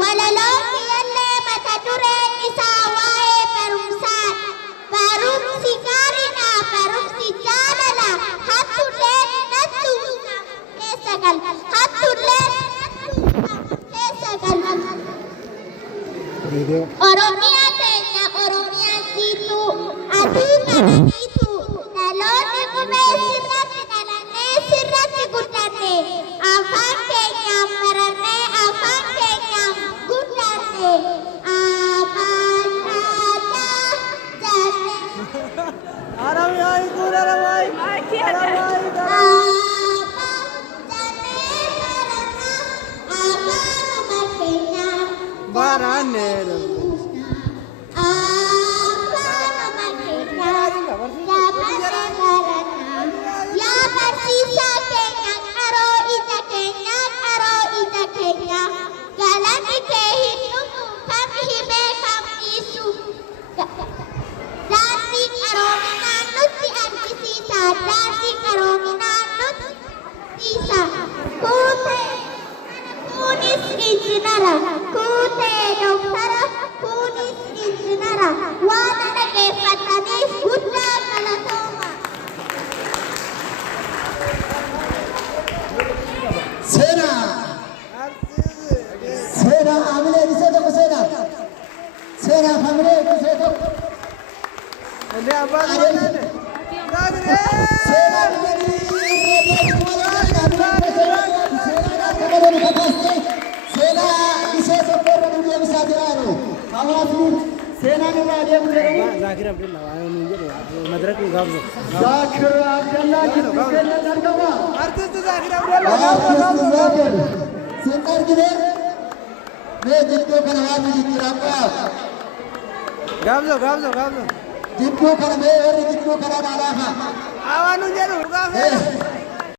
وللون يلي متدرين إساواه برمسان برمسي كارنا برمسي جالنا حتى الليل نتونا كيسكال حتى الليل نتونا كيسكال Oromia tenya Oromia situ adina itu nalone kumesirati nalane sirati gudane afan kenya marane afan kenya gudane aman ada jane Aramai kur aramai aramai barane Ya bersisa kenyang aro ita kenyang galan ike hindumu kami hime kami isu dasi aro minanut si anti sisa dasi aro minanut sisa kute kunis injinara kute doktara kunis injinara wana nage patanis gudda kalatoma Sena, Sena, family, this is the Sena. Sena, family, this is the. Ini apa ni? Sena, Sena, this is the program we have started. Hawasi, Sena, ni ada yang Zakir Abdullah, ayam ninja, madrak ni gabzo. Zakir Abdullah, kita kena terkawa. Artis tu Zakir Abdullah. Sentar gini, मैं जिनको करवा मुझे किरापा Gabzo. जिनको कर मैं और जिनको करा डाला था Awan ninja tu, gabzo.